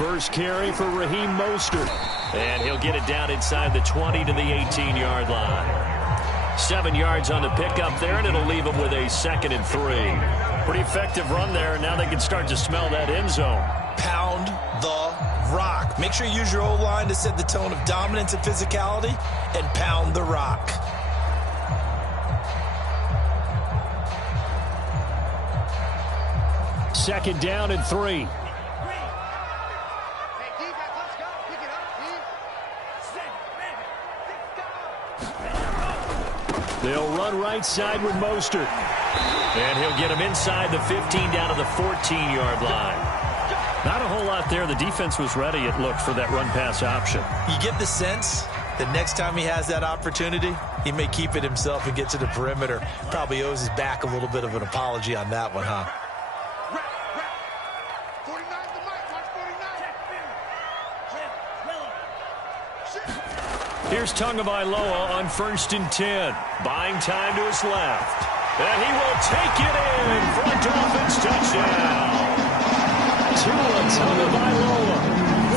First carry for Raheem Mostert. And he'll get it down inside the 20 to the 18-yard line. 7 yards on the pickup there, and it'll leave him with a 2nd and 3. Pretty effective run there, and now they can start to smell that end zone. Pound the rock. Make sure you use your O-line to set the tone of dominance and physicality, and pound the rock. Second down and 3. They'll run right side with Mostert. And he'll get him inside the 15 down to the 14-yard line. Not a whole lot there. The defense was ready, it looked, for that run-pass option. You get the sense that next time he has that opportunity, he may keep it himself and get to the perimeter. Probably owes his back a little bit of an apology on that one, huh? Here's Tagovailoa on 1st and 10. Buying time to his left. And he will take it in for a Dolphins touchdown. Tua Tagovailoa,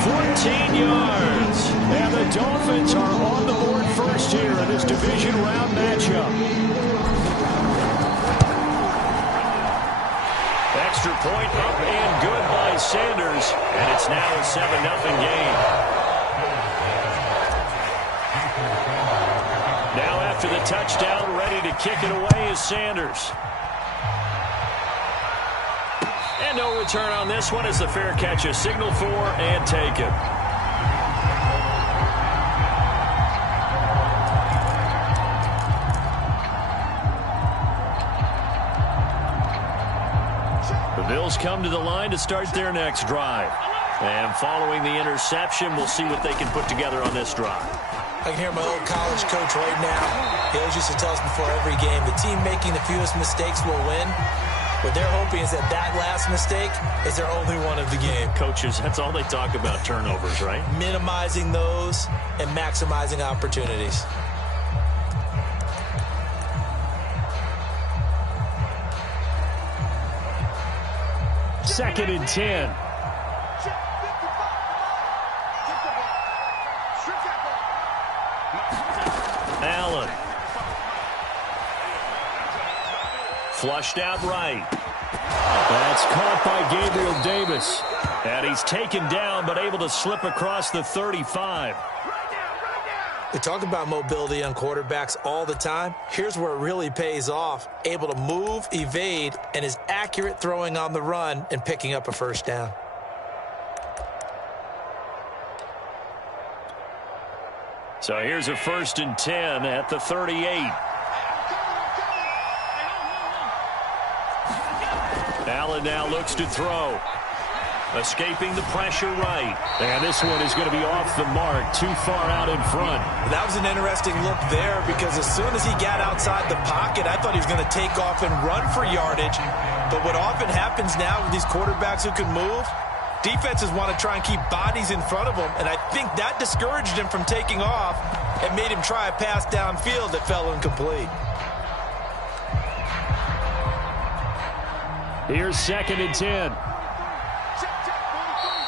14 yards. And the Dolphins are on the board first here in this division round matchup. Extra point up and good by Sanders. And it's now a 7-0 game. Now after the touchdown, ready to kick it away is Sanders. And no return on this one as the fair catch is signaled for and taken. The Bills come to the line to start their next drive. And following the interception, we'll see what they can put together on this drive. I can hear my old college coach right now. He always used to tell us before every game, the team making the fewest mistakes will win. What they're hoping is that that last mistake is their only one of the game. Coaches, that's all they talk about, turnovers, right? Minimizing those and maximizing opportunities. Second and 10. Allen. Flushed out right. That's caught by Gabriel Davis. And he's taken down, but able to slip across the 35. We talk about mobility on quarterbacks all the time. Here's where it really pays off. Able to move, evade, and is accurate throwing on the run and picking up a first down. So here's a 1st and 10 at the 38. Allen now looks to throw. Escaping the pressure right. And this one is going to be off the mark, too far out in front. That was an interesting look there because as soon as he got outside the pocket, I thought he was going to take off and run for yardage. But what often happens now with these quarterbacks who can move, defenses want to try and keep bodies in front of them, and I think that discouraged him from taking off and made him try a pass downfield that fell incomplete. Here's 2nd and 10.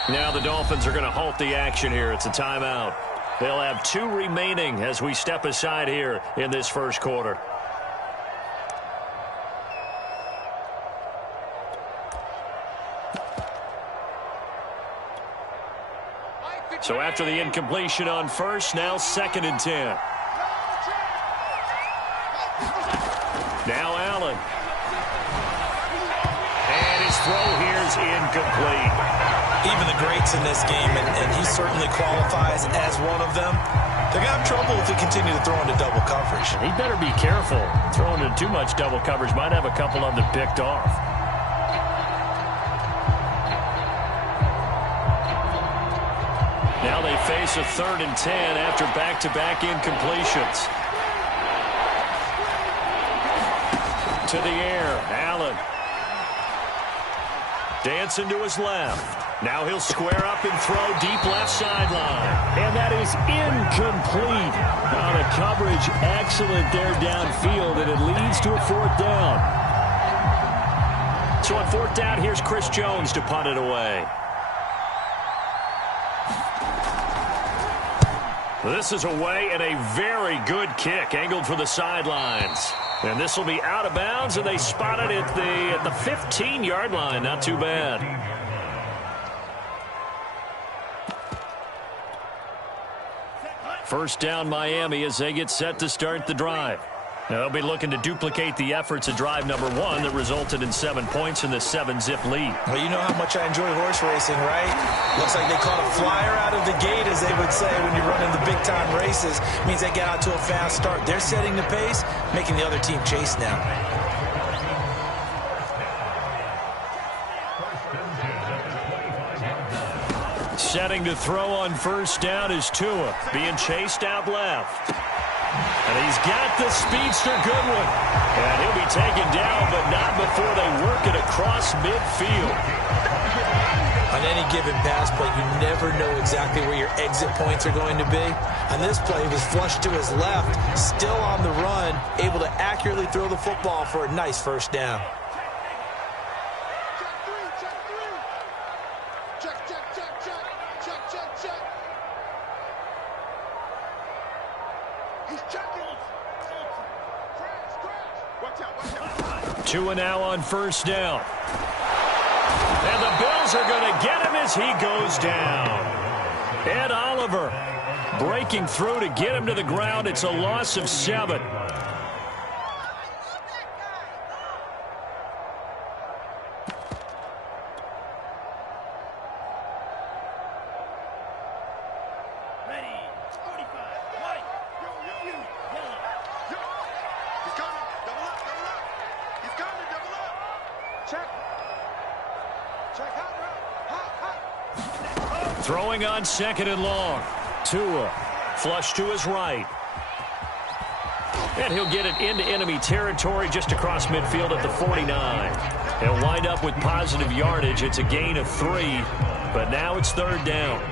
Now the Dolphins are going to halt the action here. It's a timeout. They'll have 2 remaining as we step aside here in this first quarter. So after the incompletion on first, now 2nd and 10. Now Allen. And his throw here is incomplete. Even the greats in this game, and he certainly qualifies as one of them, they're going to have trouble if they continue to throw into double coverage. He better be careful. Throwing into too much double coverage might have a couple of them picked off. Now they face a 3rd and 10 after back-to-back incompletions. To the air, Allen. Dancing to his left. Now he'll square up and throw deep left sideline. And that is incomplete. Now the coverage excellent there downfield, and it leads to a 4th down. So on 4th down, here's Chris Jones to punt it away. This is away and a very good kick angled for the sidelines. And this will be out of bounds, and they spot it at the 15-yard line. Not too bad. First down, Miami, as they get set to start the drive. They'll be looking to duplicate the efforts of drive number 1 that resulted in 7 points in the 7-zip lead. Well, you know how much I enjoy horse racing, right? Looks like they caught a flyer out of the gate, as they would say when you're running the big-time races. It means they get out to a fast start. They're setting the pace, making the other team chase now. Setting to throw on first down is Tua, being chased out left. And he's got the speedster Goodwin. And he'll be taken down, but not before they work it across midfield. On any given pass play, you never know exactly where your exit points are going to be. On this play, he was flushed to his left, still on the run, able to accurately throw the football for a nice first down. Tua now on first down. And the Bills are going to get him as he goes down. Ed Oliver breaking through to get him to the ground. It's a loss of 7. Throwing on second and long. Tua flush to his right. And he'll get it into enemy territory just across midfield at the 49. He'll wind up with positive yardage. It's a gain of 3, but now it's third down.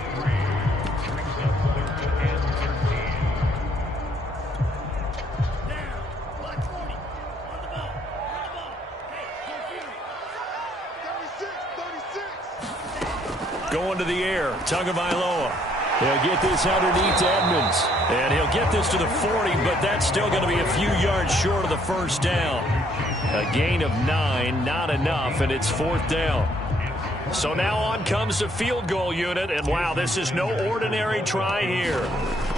Going to the air, Tagovailoa. He'll get this underneath Edmonds. And he'll get this to the 40, but that's still going to be a few yards short of the first down. A gain of 9, not enough, and it's fourth down. So now on comes the field goal unit, and wow, this is no ordinary try here.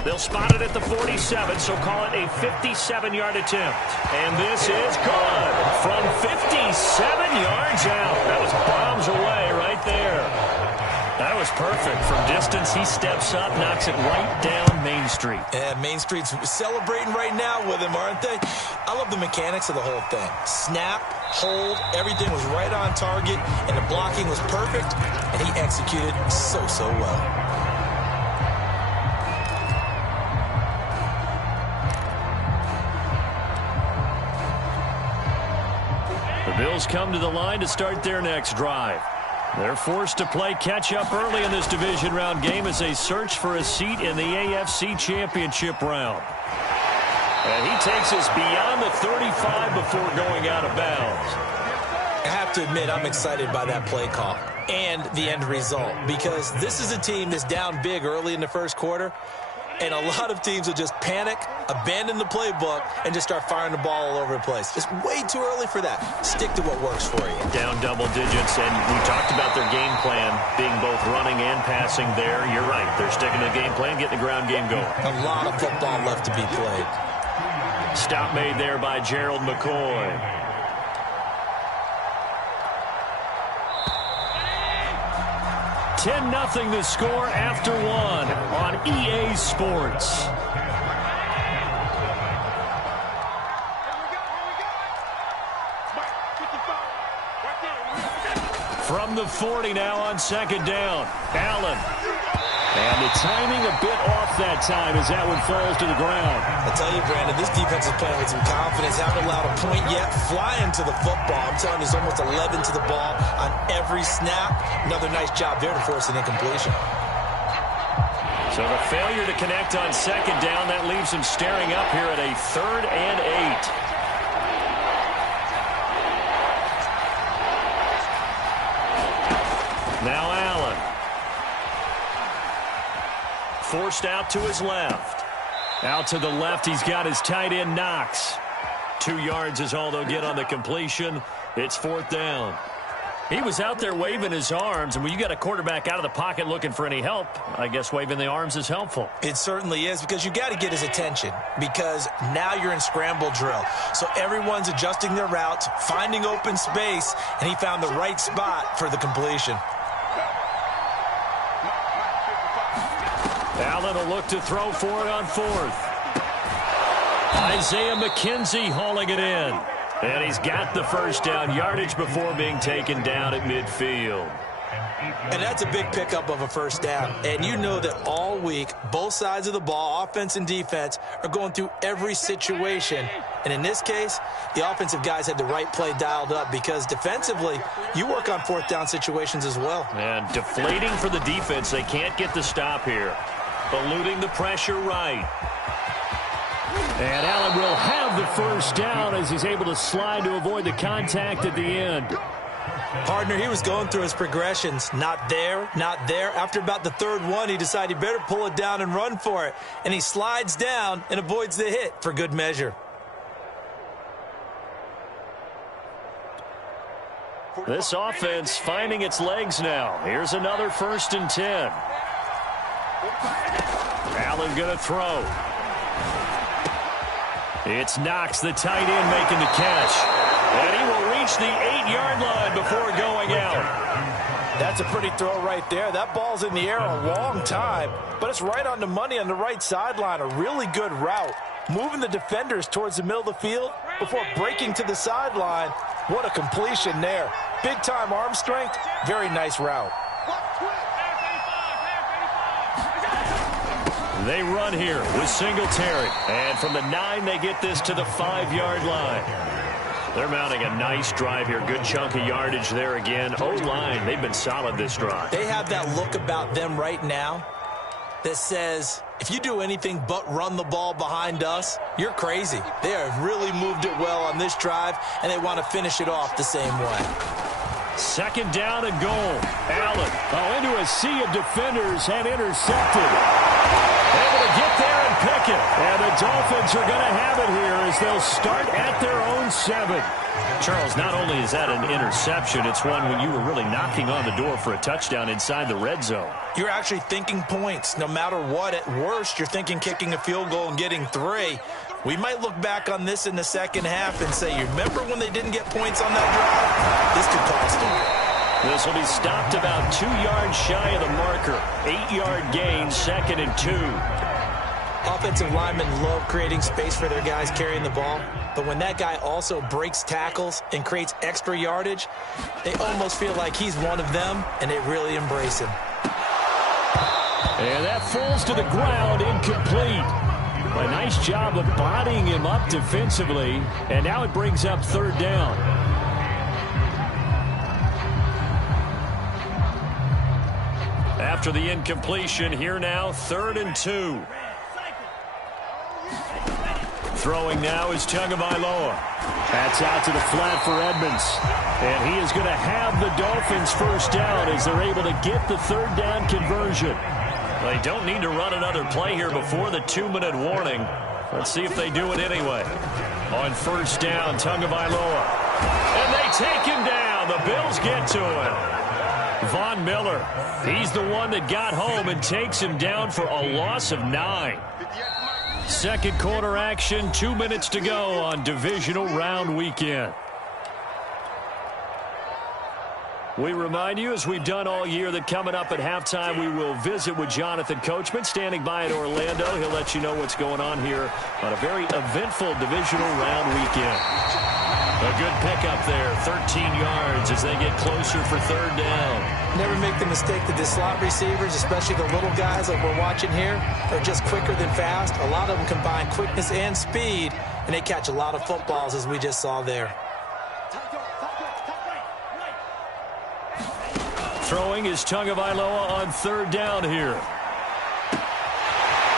They'll spot it at the 47, so call it a 57-yard attempt. And this is good from 57 yards out. That was bombs away right there. That was perfect. From distance, he steps up, knocks it right down Main Street. Yeah, Main Street's celebrating right now with him, aren't they? I love the mechanics of the whole thing. Snap, hold, everything was right on target, and the blocking was perfect, and he executed so well. The Bills come to the line to start their next drive. They're forced to play catch-up early in this division round game as they search for a seat in the AFC Championship round. And he takes us beyond the 35 before going out of bounds. I have to admit, I'm excited by that play call and the end result, because this is a team that's down big early in the first quarter, and a lot of teams will just panic, abandon the playbook, and just start firing the ball all over the place. It's way too early for that. Stick to what works for you. Down double digits, and we talked about their game plan being both running and passing there. You're right. They're sticking to the game plan, getting the ground game going. A lot of football left to be played. Stop made there by Gerald McCoy. $10-0 the score after 1 on EA Sports. From the 40 now on second down. Allen. And the timing a bit off that time as that one falls to the ground. I tell you, Brandon, this defense is playing with some confidence. Haven't allowed a point yet. Flying to the football. I'm telling you, it's almost 11 to the ball on every snap. Another nice job there to force an incompletion. So the failure to connect on second down, that leaves him staring up here at a 3rd and 8. Now Allen. forced out to his left. Out to the left, he's got his tight end, Knox. 2 yards is all they'll get on the completion. It's 4th down. He was out there waving his arms, and when you got a quarterback out of the pocket looking for any help, I guess waving the arms is helpful. It certainly is, because you got to get his attention, because now you're in scramble drill. So everyone's adjusting their routes, finding open space, and he found the right spot for the completion. Allen will look to throw for it on 4th. Isaiah McKenzie hauling it in. And he's got the first down, yardage before being taken down at midfield. And that's a big pickup of a first down. And you know that all week, both sides of the ball, offense and defense, are going through every situation. And in this case, the offensive guys had the right play dialed up, because defensively, you work on 4th down situations as well. And deflating for the defense. They can't get the stop here. Eluding the pressure right. And Allen will have the first down as he's able to slide to avoid the contact at the end. Partner, he was going through his progressions. Not there, not there. After about the 3rd one, he decided he better pull it down and run for it. And he slides down and avoids the hit for good measure. This offense finding its legs now. Here's another 1st and 10. Allen going to throw. It's Knox, the tight end, making the catch. And he will reach the 8-yard line before going out. That's a pretty throw right there. That ball's in the air a long time, but it's right on the money on the right sideline. A really good route. Moving the defenders towards the middle of the field before breaking to the sideline. What a completion there. Big-time arm strength. Very nice route. They run here with Singletary. And from the 9, they get this to the 5-yard line. They're mounting a nice drive here. Good chunk of yardage there again. O-line, they've been solid this drive. They have that look about them right now that says, if you do anything but run the ball behind us, you're crazy. They have really moved it well on this drive, and they want to finish it off the same way. 2nd down and goal. Allen into a sea of defenders and intercepted. Able to get there and pick it. And the Dolphins are going to have it here as they'll start at their own 7. Charles, not only is that an interception, it's one when you were really knocking on the door for a touchdown inside the red zone. You're actually thinking points. No matter what, at worst, you're thinking kicking a field goal and getting 3. We might look back on this in the second half and say, you remember when they didn't get points on that drive? This could cost them. This will be stopped about 2 yards shy of the marker. 8-yard gain, 2nd and 2. Offensive linemen love creating space for their guys carrying the ball. But when that guy also breaks tackles and creates extra yardage, they almost feel like he's one of them, and they really embrace him. And that falls to the ground, incomplete. A nice job of bodying him up defensively. And now it brings up 3rd down. After the incompletion, here now, 3rd and 2. Throwing now is Tagovailoa. That's out to the flat for Edmonds. And he is going to have the Dolphins first down as they're able to get the 3rd down conversion. They don't need to run another play here before the 2-minute warning. Let's see if they do it anyway. On 1st down, Tagovailoa. And they take him down. The Bills get to him. Von Miller, he's the one that got home and takes him down for a loss of 9. Second quarter action, 2 minutes to go on divisional round weekend. We remind you, as we've done all year, that coming up at halftime, we will visit with Jonathan Coachman, standing by at Orlando. He'll let you know what's going on here on a very eventful divisional round weekend. A good pickup there, 13 yards as they get closer for 3rd down. Never make the mistake that the slot receivers, especially the little guys like we're watching here, are just quicker than fast. A lot of them combine quickness and speed, and they catch a lot of footballs, as we just saw there. Throwing is Tagovailoa on 3rd down here.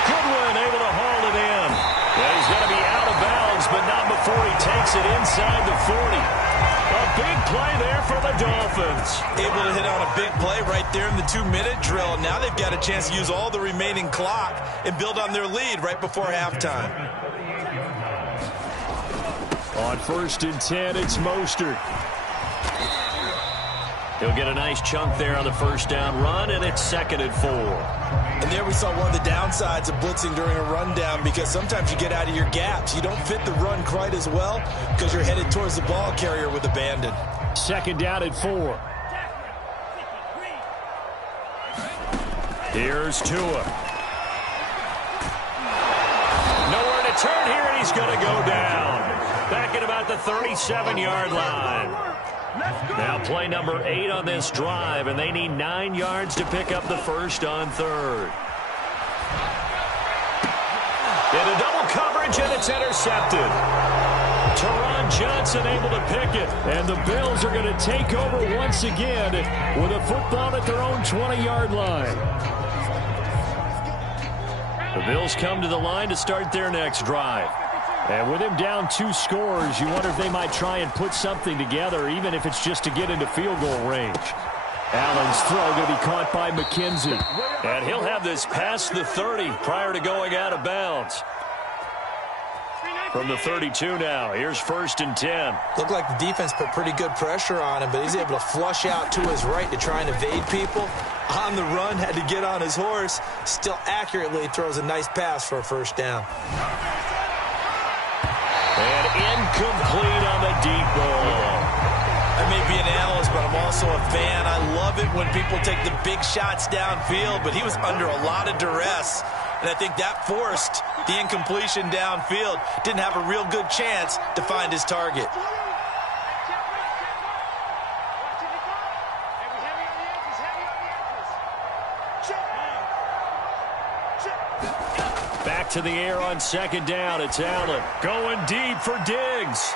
Goodwin able to haul it in. Yeah, he's going to be out of bounds, but not before he takes it inside the 40. A big play there for the Dolphins. Able to hit on a big play right there in the 2-minute drill. Now they've got a chance to use all the remaining clock and build on their lead right before halftime. On 1st and 10, it's Mostert. He'll get a nice chunk there on the first down run, and it's 2nd and 4. And there we saw one of the downsides of blitzing during a rundown, because sometimes you get out of your gaps. You don't fit the run quite as well because you're headed towards the ball carrier with abandon. 2nd down and 4. Here's Tua. Nowhere to turn here, and he's going to go down. Back at about the 37-yard line. Now play number 8 on this drive, and they need 9 yards to pick up the first on 3rd. Into double coverage, and it's intercepted. Taron Johnson able to pick it, and the Bills are going to take over once again with a football at their own 20-yard line. The Bills come to the line to start their next drive. And with him down 2 scores, you wonder if they might try and put something together, even if it's just to get into field goal range. Allen's throw going to be caught by McKenzie. And he'll have this past the 30 prior to going out of bounds. From the 32 now, here's 1st and 10. Looked like the defense put pretty good pressure on him, but he's able to flush out to his right to try and evade people. On the run, had to get on his horse. Still accurately throws a nice pass for a first down. And incomplete on the deep ball. I may be an analyst, but I'm also a fan. I love it when people take the big shots downfield, but he was under a lot of duress, and I think that forced the incompletion downfield. Didn't have a real good chance to find his target. Back to the air on 2nd down. It's Allen going deep for Diggs.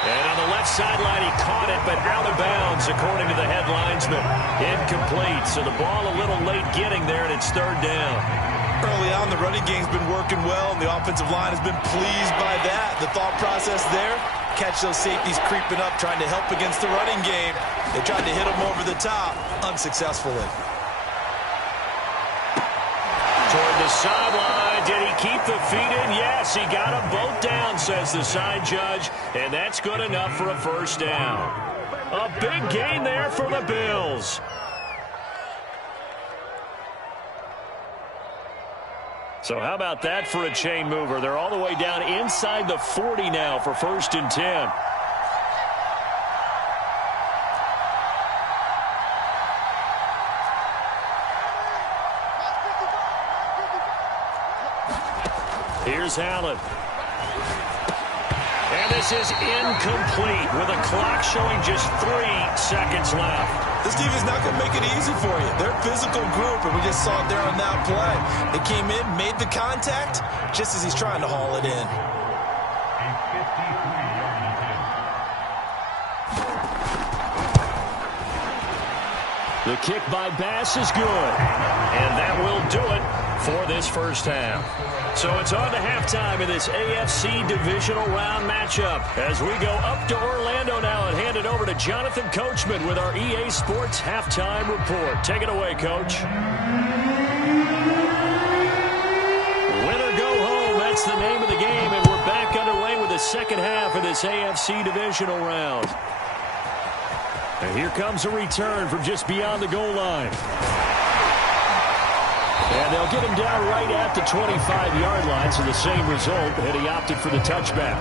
And on the left sideline, he caught it, but out of bounds, according to the head linesman. Incomplete, so the ball a little late getting there, and it's 3rd down. Early on, the running game's been working well, and the offensive line has been pleased by that. The thought process there, catch those safeties creeping up, trying to help against the running game. They tried to hit them over the top, unsuccessfully. Toward the sideline, did he keep the feet in? Yes, he got them both down, says the side judge, and that's good enough for a first down. A big gain there for the Bills. So how about that for a chain mover? They're all the way down inside the 40 now for 1st and 10. Here's Allen. And this is incomplete with a clock showing just 3 seconds left. This defense is not going to make it easy for you. They're a physical group, and we just saw it there on that play. They came in, made the contact, just as he's trying to haul it in. The kick by Bass is good. And that will do it for this first half. So it's on to halftime in this AFC divisional round matchup as we go up to Orlando now and hand it over to Jonathan Coachman with our EA Sports Halftime Report. Take it away, Coach. Win or go home, that's the name of the game, and we're back underway with the second half of this AFC divisional round. And here comes a return from just beyond the goal line. And they'll get him down right at the 25-yard line, so the same result, and he opted for the touchback.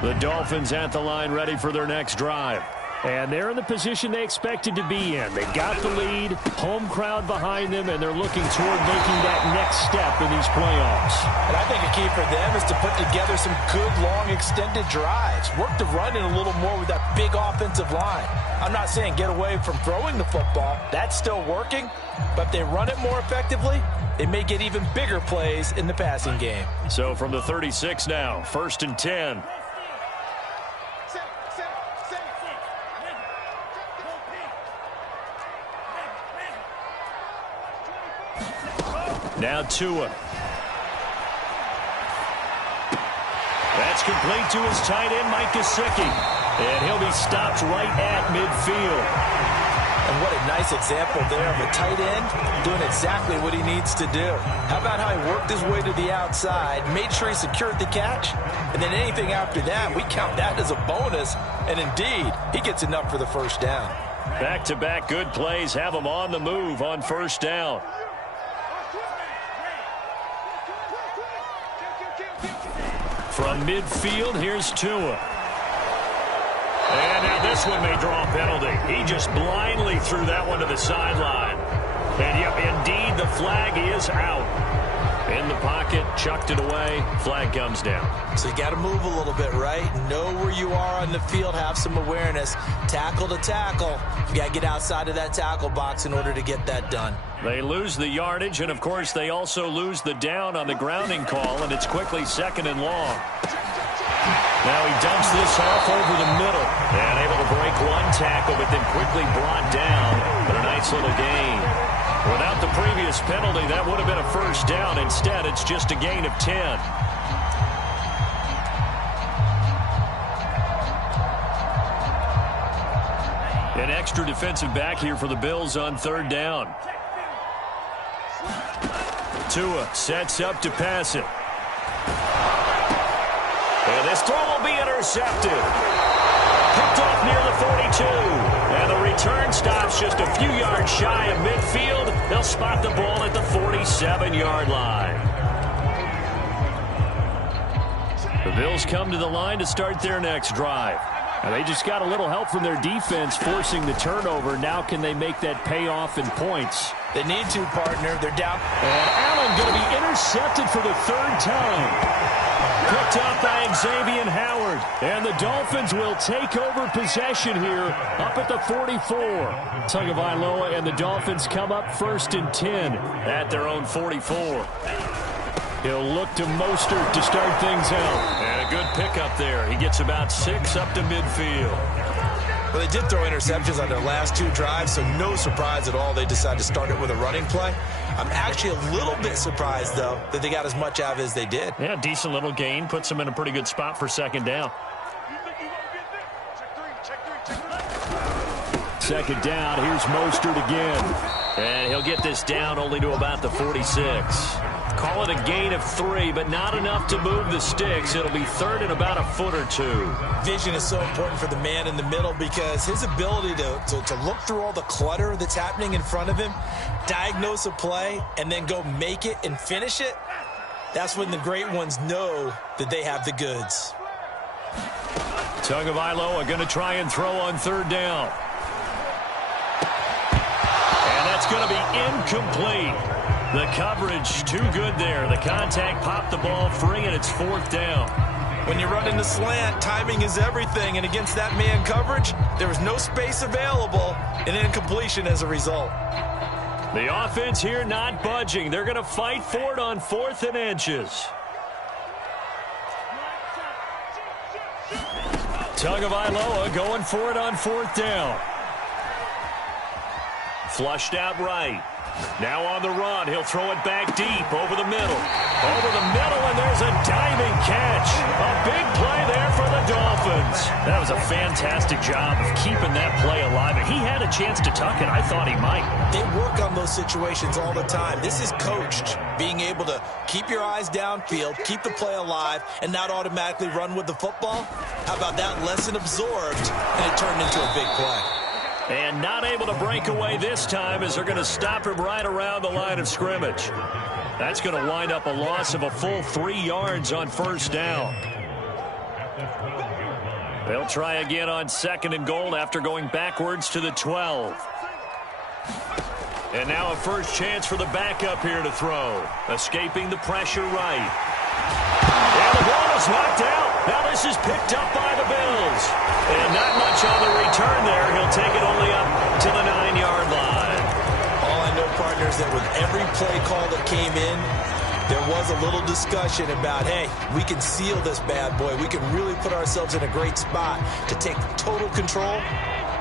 The Dolphins at the line ready for their next drive. And they're in the position they expected to be in. They've got the lead, home crowd behind them, and they're looking toward making that next step in these playoffs. And I think a key for them is to put together some good, long, extended drives. Work the run in a little more with that big offensive line. I'm not saying get away from throwing the football. That's still working. But if they run it more effectively, they may get even bigger plays in the passing game. So from the 36 now, 1st and 10. Now Tua. That's complete to his tight end, Mike Gesicki. And he'll be stopped right at midfield. And what a nice example there of a tight end doing exactly what he needs to do. How about how he worked his way to the outside, made sure he secured the catch, and then anything after that, we count that as a bonus. And indeed, he gets enough for the first down. Back-to-back good plays have him on the move on first down. From midfield, here's Tua. And now this one may draw a penalty. He just blindly threw that one to the sideline. And yep, indeed, the flag is out. In the pocket, chucked it away, flag comes down. So you got to move a little bit, right? Know where you are on the field, have some awareness. Tackle to tackle. You got to get outside of that tackle box in order to get that done. They lose the yardage, and of course they also lose the down on the grounding call, and it's quickly 2nd and long. Now he dumps this off over the middle. And able to break one tackle, but then quickly brought down. But a nice little gain. Without the previous penalty, that would have been a first down. Instead, it's just a gain of 10. An extra defensive back here for the Bills on 3rd down. Tua sets up to pass it. And this throw will be intercepted. Picked off near the 42. And the return stops just a few yards shy of midfield. They'll spot the ball at the 47-yard line. The Bills come to the line to start their next drive. And they just got a little help from their defense forcing the turnover. Now can they make that payoff in points? They need to, partner. They're down. And Allen going to be intercepted for the 3rd time. Picked up by Xavier Howard. And the Dolphins will take over possession here up at the 44. Tagovailoa and the Dolphins come up 1st and 10 at their own 44. He'll look to Mostert to start things out. And a good pickup there. He gets about 6 up to midfield. Well, they did throw interceptions on their last 2 drives, so no surprise at all they decided to start it with a running play. I'm actually a little bit surprised, though, that they got as much out of it as they did. Yeah, decent little gain. Puts them in a pretty good spot for 2nd down. 2nd down. Here's Mostert again. And he'll get this down only to about the 46. Call it a gain of 3, but not enough to move the sticks. It'll be 3rd and about a foot or 2. Vision is so important for the man in the middle because his ability to look through all the clutter that's happening in front of him, diagnose a play, and then go make it and finish it, that's when the great ones know that they have the goods. Tagovailoa going to try and throw on 3rd down. And that's going to be incomplete. The coverage too good there. The contact popped the ball free, and it's 4th down. When you run in the slant, timing is everything, and against that man coverage, there was no space available, and incompletion as a result. The offense here not budging. They're going to fight for it on 4th and inches. Tagovailoa going for it on 4th down. Flushed out right. Now on the run, he'll throw it back deep over the middle. Over the middle, and there's a diving catch. A big play there for the Dolphins. That was a fantastic job of keeping that play alive. And he had a chance to tuck it. I thought he might. They work on those situations all the time. This is coached, being able to keep your eyes downfield, keep the play alive, and not automatically run with the football. How about that lesson absorbed, and it turned into a big play. And not able to break away this time as they're going to stop him right around the line of scrimmage. That's going to wind up a loss of a full 3 yards on 1st down. They'll try again on 2nd and goal after going backwards to the 12. And now a first chance for the backup here to throw. Escaping the pressure right. And the ball is knocked out. Now this is picked up by the Bills. And not much on the return there. He'll take it only up to the 9-yard line. All I know, partners, that with every play call that came in, there was a little discussion about, hey, we can seal this bad boy. We can really put ourselves in a great spot to take total control.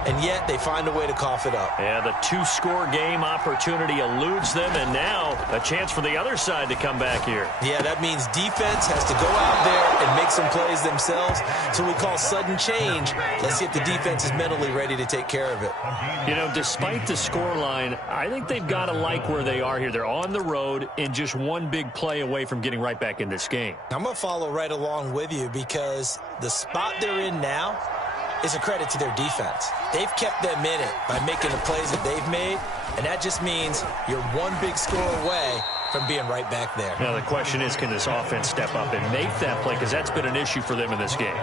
and yet they find a way to cough it up. Yeah, the two-score game opportunity eludes them, and now a chance for the other side to come back here. Yeah, that means defense has to go out there and make some plays themselves. So we call sudden change. Let's see if the defense is mentally ready to take care of it. You know, despite the scoreline, I think they've got to like where they are here. They're on the road and just one big play away from getting right back in this game. I'm going to follow right along with you because the spot they're in now is a credit to their defense. They've kept them in it by making the plays that they've made, and that just means you're one big score away from being right back there. Now the question is, can this offense step up and make that play, because that's been an issue for them in this game.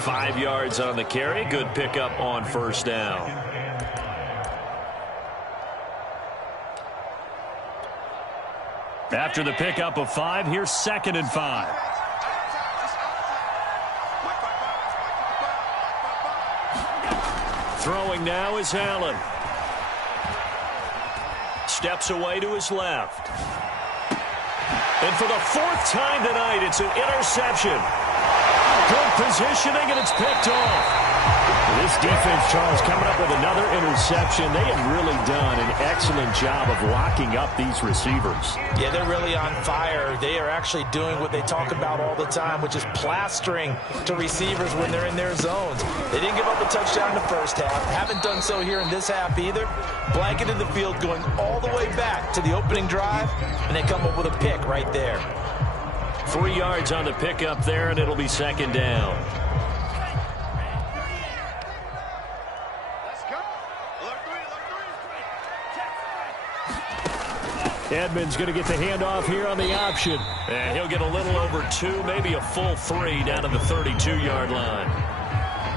5 yards on the carry. Good pickup on first down. After the pickup of 5, here's 2nd and 5. Throwing now is Allen. Steps away to his left. And for the 4th time tonight, it's an interception. Good positioning, and it's picked off. This defense, Charles, coming up with another interception. They have really done an excellent job of locking up these receivers. Yeah, they're really on fire. They are actually doing what they talk about all the time, which is plastering to receivers when they're in their zones. They didn't give up a touchdown in the first half. Haven't done so here in this half either. Blanketed the field going all the way back to the opening drive, and they come up with a pick right there. 3 yards on the pickup there, and it'll be 2nd down. Edmonds going to get the handoff here on the option. And he'll get a little over 2, maybe a full 3 down to the 32-yard line.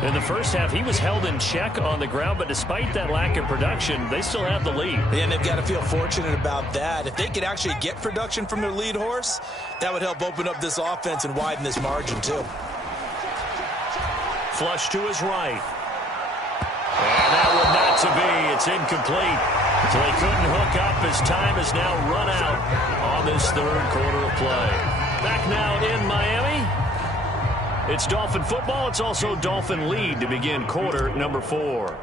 In the first half, he was held in check on the ground, but despite that lack of production, they still have the lead. And they've got to feel fortunate about that. If they could actually get production from their lead horse, that would help open up this offense and widen this margin too. Flush to his right. And that one not to be. It's incomplete. So they couldn't hook up as time has now run out on this 3rd quarter of play. Back now in Miami. It's Dolphin football. It's also Dolphin lead to begin quarter number 4.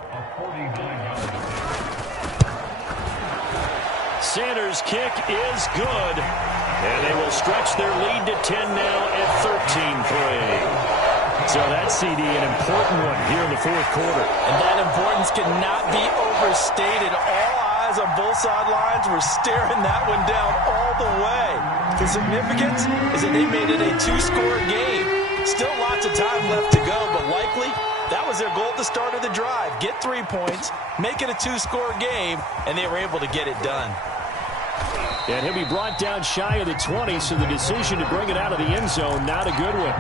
Sanders' kick is good. And they will stretch their lead to 10 now at 13-3. So that CD, an important one here in the 4th quarter. And that importance cannot be overstated. All eyes on both sidelines were staring that one down all the way. The significance is that they made it a 2-score game. Still lots of time left to go, but likely that was their goal at the start of the drive. Get 3 points, make it a 2-score game, and they were able to get it done. And he'll be brought down shy of the 20, so the decision to bring it out of the end zone, not a good one.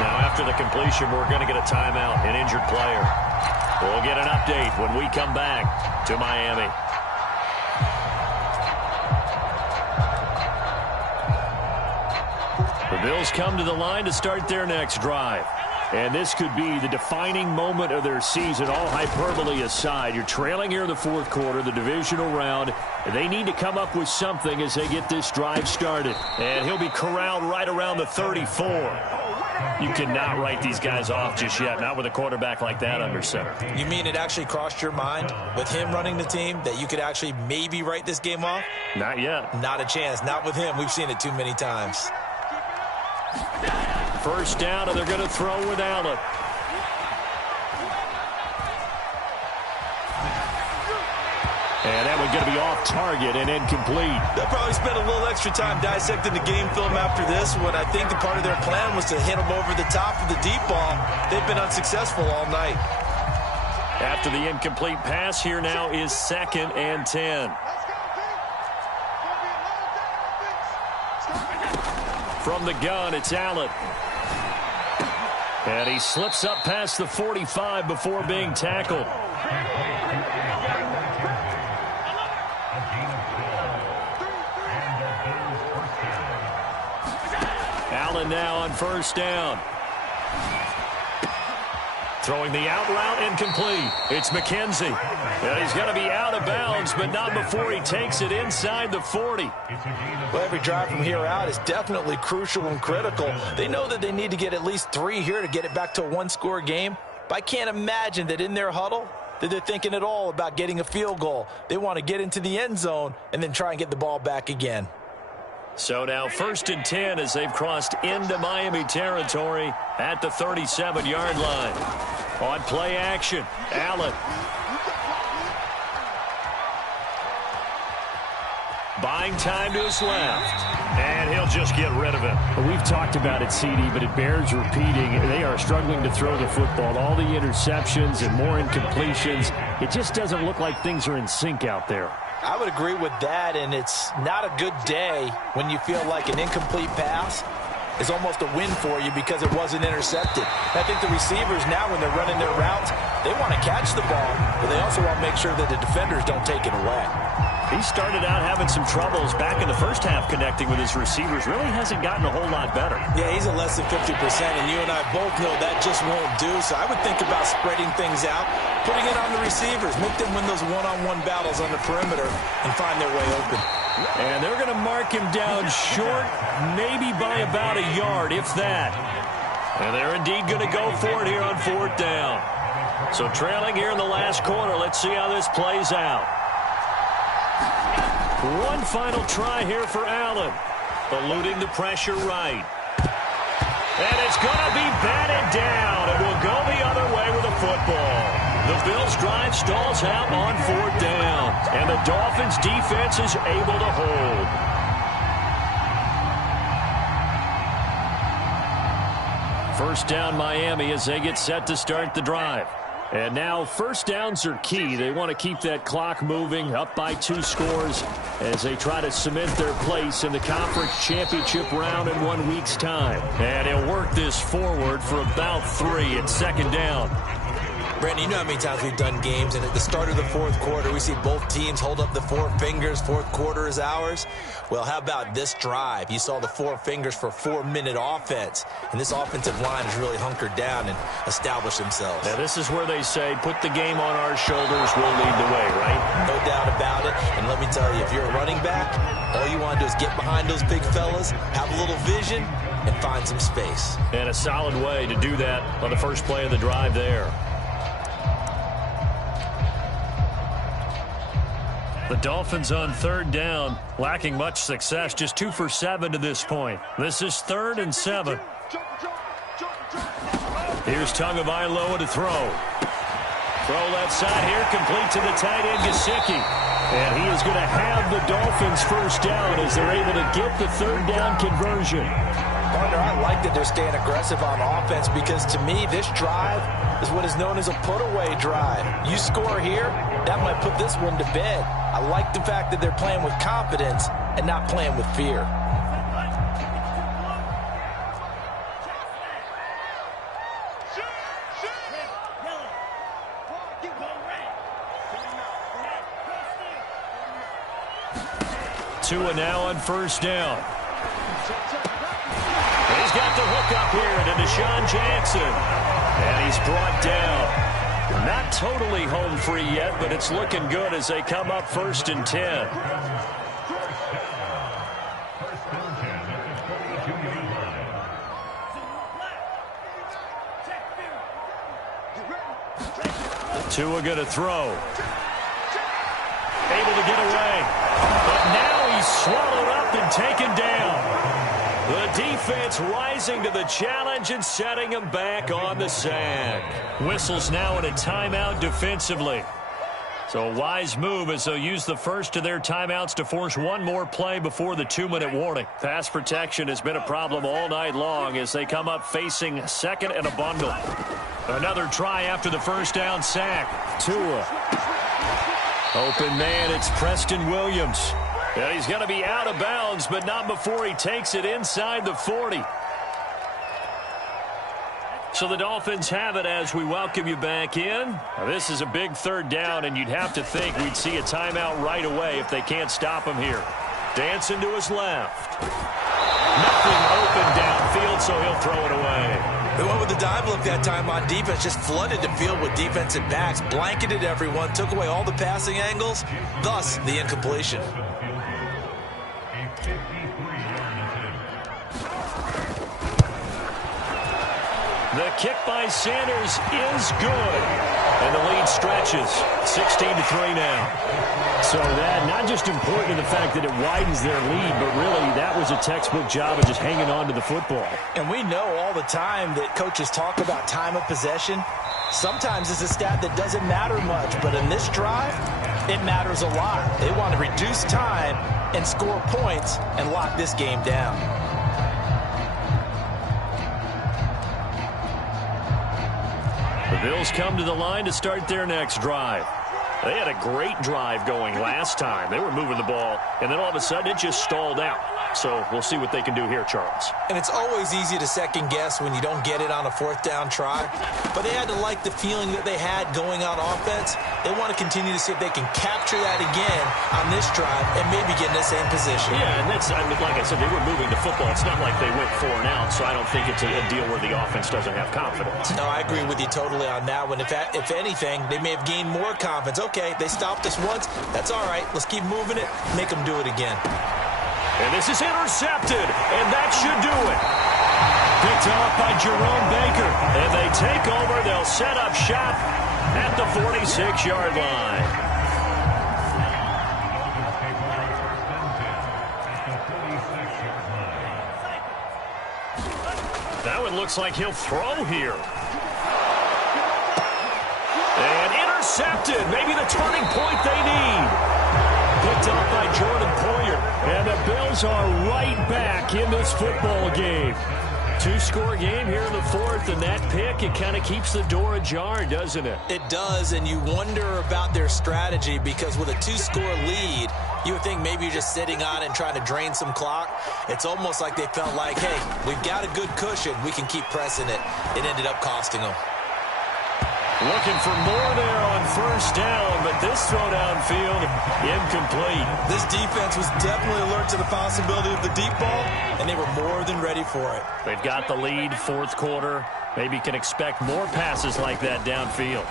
Now after the completion, we're going to get a timeout, an injured player. We'll get an update when we come back to Miami. The Bills come to the line to start their next drive. And this could be the defining moment of their season, all hyperbole aside. You're trailing here in the 4th quarter, the divisional round. And they need to come up with something as they get this drive started. And he'll be corralled right around the 34. You cannot write these guys off just yet, not with a quarterback like that under center. You mean it actually crossed your mind with him running the team that you could actually maybe write this game off? Not yet. Not a chance. Not with him. We've seen it too many times. First down, and they're going to throw with Allen. And that one's going to be off target and incomplete. They'll probably spend a little extra time dissecting the game film after this one. I think the part of their plan was to hit them over the top of the deep ball. They've been unsuccessful all night. After the incomplete pass, here now is 2nd and 10. From the gun, it's Allen. And he slips up past the 45 before being tackled. Allen now on first down. Throwing the out route, incomplete. It's McKenzie. And he's going to be out of bounds, but not before he takes it inside the 40. Well, every drive from here out is definitely crucial and critical. They know that they need to get at least 3 here to get it back to a 1-score game. But I can't imagine that in their huddle that they're thinking at all about getting a field goal. They want to get into the end zone and then try and get the ball back again. So now 1st and 10 as they've crossed into Miami territory at the 37-yard line. On play action, Allen. Buying time to his left. And he'll just get rid of it. Well, we've talked about it, CD, but it bears repeating. They are struggling to throw the football. All the interceptions and more incompletions. It just doesn't look like things are in sync out there. I would agree with that, and it's not a good day when you feel like an incomplete pass is almost a win for you because it wasn't intercepted. I think the receivers now, when they're running their routes, they want to catch the ball, but they also want to make sure that the defenders don't take it away. He started out having some troubles back in the first half connecting with his receivers. Really hasn't gotten a whole lot better. Yeah, he's at less than 50%, and you and I both know that just won't do. So I would think about spreading things out, putting it on the receivers, make them win those one-on-one battles on the perimeter and find their way open. And they're going to mark him down short, maybe by about a yard, if that. And they're indeed going to go for it here on 4th down. So trailing here in the last quarter, let's see how this plays out. One final try here for Allen. Eluding the pressure right. And it's going to be batted down. It will go the other way with a football. The Bills' drive stalls out on 4th down. And the Dolphins' defense is able to hold. First down Miami as they get set to start the drive. And now 1st downs are key. They want to keep that clock moving, up by 2 scores as they try to cement their place in the conference championship round in 1 week's time. And he'll work this forward for about 3 at 2nd down. Brandon, you know how many times we've done games, and at the start of the 4th quarter, we see both teams hold up the 4 fingers, 4th quarter is ours. Well, how about this drive? You saw the 4 fingers for 4-minute offense, and this offensive line has really hunkered down and established themselves. Now, this is where they say, put the game on our shoulders, we'll lead the way, right? No doubt about it, and let me tell you, if you're a running back, all you want to do is get behind those big fellas, have a little vision, and find some space. And a solid way to do that on the first play of the drive there. The Dolphins on 3rd down, lacking much success, just 2 for 7 to this point. This is 3rd and 7. Here's Tagovailoa to throw. Throw left side here, complete to the tight end, Gesicki. And he is going to have the Dolphins 1st down as they're able to get the 3rd down conversion. Partner, I like that they're staying aggressive on offense because to me, this drive is what is known as a put-away drive. You score here, that might put this one to bed. I like the fact that they're playing with confidence and not playing with fear. Tua now on 1st down. He's got the hook up here to Deshaun Jackson. And he's brought down. Not totally home free yet, but it's looking good as they come up 1st and 10. Tua going to throw. Able to get away. But now he's swallowed up and taken down. The defense rising to the challenge and setting him back on the sack. Whistles now in a timeout defensively. So a wise move as they'll use the first of their timeouts to force one more play before the 2-minute warning. Pass protection has been a problem all night long as they come up facing 2nd and a bundle. Another try after the 1st down sack. Tua. Open man, it's Preston Williams. Yeah, he's going to be out of bounds, but not before he takes it inside the 40. So the Dolphins have it as we welcome you back in. Now, this is a big 3rd down, and you'd have to think we'd see a timeout right away if they can't stop him here. Dancing to his left. Nothing open downfield, so he'll throw it away. They went with the dive look that time on defense, just flooded the field with defensive backs, blanketed everyone, took away all the passing angles, thus the incompletion. The kick by Sanders is good. And the lead stretches 16-3 now. So that not just important in the fact that it widens their lead, but really that was a textbook job of just hanging on to the football. And we know all the time that coaches talk about time of possession. Sometimes it's a stat that doesn't matter much, but in this drive, it matters a lot. They want to reduce time and score points and lock this game down. The Bills come to the line to start their next drive. They had a great drive going last time. They were moving the ball, and then all of a sudden it just stalled out. So we'll see what they can do here, Charles. And it's always easy to second guess when you don't get it on a fourth down try. But they had to like the feeling that they had going on offense. They want to continue to see if they can capture that again on this drive and maybe get in the same position. Yeah, and that's, I mean, like I said, they were moving the football. It's not like they went 4 and out, so I don't think it's a deal where the offense doesn't have confidence. No, I agree with you totally on that one. If anything, they may have gained more confidence. Okay, they stopped us once. That's all right. Let's keep moving it. Make them do it again. And this is intercepted, and that should do it. Picked off by Jerome Baker. And they take over. They'll set up shop at the 46-yard line. That one looks like he'll throw here. And intercepted. Maybe the turning point they need. Picked up by Jordan Poyer. And the Bills are right back in this football game. 2-score game here in the fourth, and that pick, it kind of keeps the door ajar, doesn't it? It does, and you wonder about their strategy because with a 2-score lead, you would think maybe you're just sitting on it and trying to drain some clock. It's almost like they felt like, hey, we've got a good cushion. We can keep pressing it. It ended up costing them. Looking for more there on first down, but this throw downfield, incomplete. This defense was definitely alert to the possibility of the deep ball, and they were more than ready for it. They've got the lead, fourth quarter. Maybe can expect more passes like that downfield.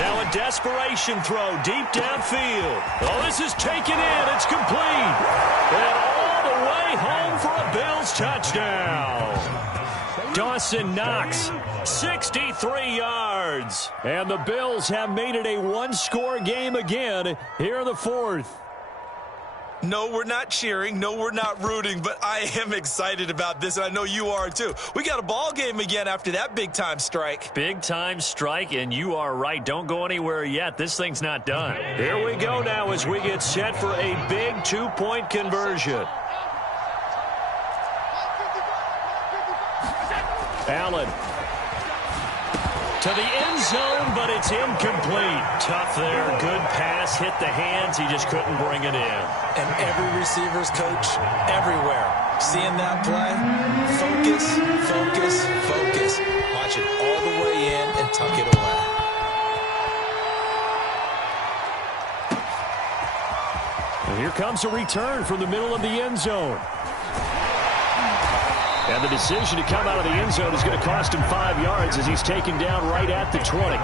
Now a desperation throw deep downfield. Oh, this is taken in. It's complete. And all the way home for a Bills touchdown. Dawson Knox, 63 yards. And the Bills have made it a 1-score game again here in the fourth. No, we're not cheering. No, we're not rooting, but I am excited about this, and I know you are too. We got a ball game again after that big-time strike. Big-time strike, and you are right. Don't go anywhere yet. This thing's not done. Here we go now as we get set for a big 2-point conversion. Allen to the end zone, but it's incomplete. Tough there. Good pass. Hit the hands. He just couldn't bring it in. And every receiver's coach everywhere. Seeing that play, focus, focus, focus. Watch it all the way in and tuck it away. And here comes a return from the middle of the end zone. And the decision to come out of the end zone is going to cost him 5 yards as he's taken down right at the 20.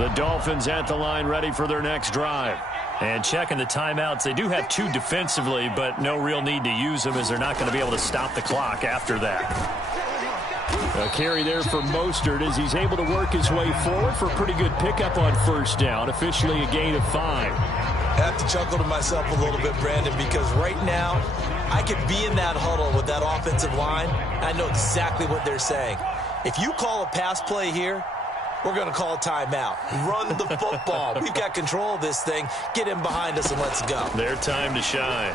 The Dolphins at the line ready for their next drive. And checking the timeouts. They do have 2 defensively, but no real need to use them as they're not going to be able to stop the clock after that. A carry there for Mostert as he's able to work his way forward for a pretty good pickup on first down. Officially a gain of 5. I have to chuckle to myself a little bit, Brandon, because right now I could be in that huddle with that offensive line. I know exactly what they're saying. If you call a pass play here, we're going to call a timeout. Run the football. We've got control of this thing. Get in behind us and let's go. Their time to shine.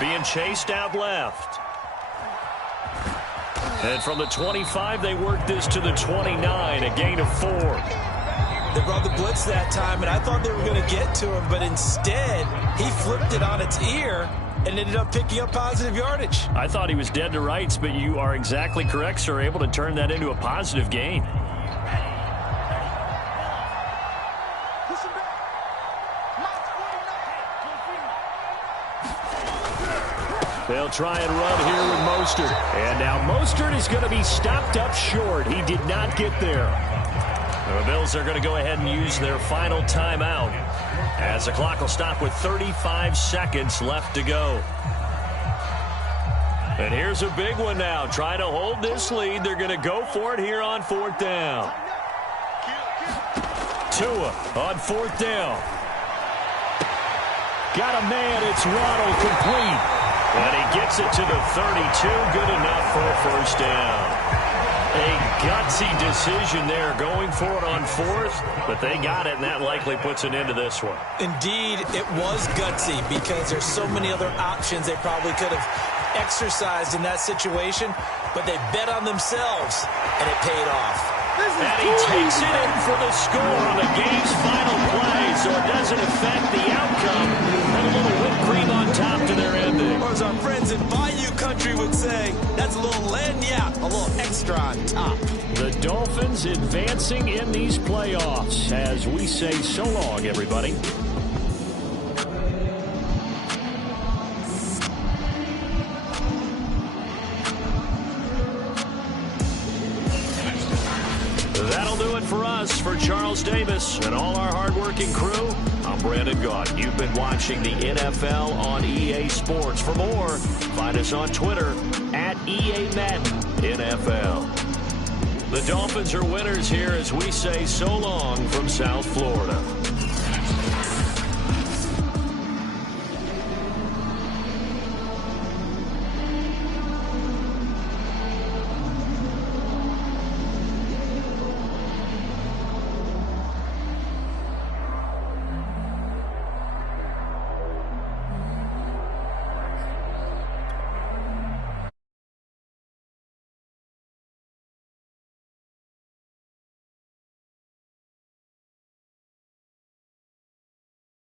Being chased out left. And from the 25, they work this to the 29, a gain of 4. They brought the blitz that time, and I thought they were going to get to him, but instead, he flipped it on its ear and ended up picking up positive yardage. I thought he was dead to rights, but you are exactly correct, sir, able to turn that into a positive gain. They'll try and run here with Mostert. And now Mostert is going to be stopped up short. He did not get there. The Bills are going to go ahead and use their final timeout as the clock will stop with 35 seconds left to go. And here's a big one now. Trying to hold this lead. They're going to go for it here on 4th down. Tua on 4th down. Got a man. It's Waddle complete. And he gets it to the 32. Good enough for a first down. A gutsy decision there going for it on 4th, but they got it, and that likely puts an end to this one. Indeed, it was gutsy because there's so many other options they probably could have exercised in that situation, but they bet on themselves, and it paid off. And he takes it in for the score on the game's final play, so it doesn't affect the outcome. And a little whipped cream on top to their ending. Or as our friends in Bayou Country would say, that's a little lagniappe, a little extra on top. The Dolphins advancing in these playoffs as we say so long, everybody. That'll do it for us. For Charles Davis and all our hardworking crew, I'm Brandon Gaudin. You've been watching the NFL on EA Sports. For more, find us on Twitter at EA Madden NFL. The Dolphins are winners here as we say so long from South Florida.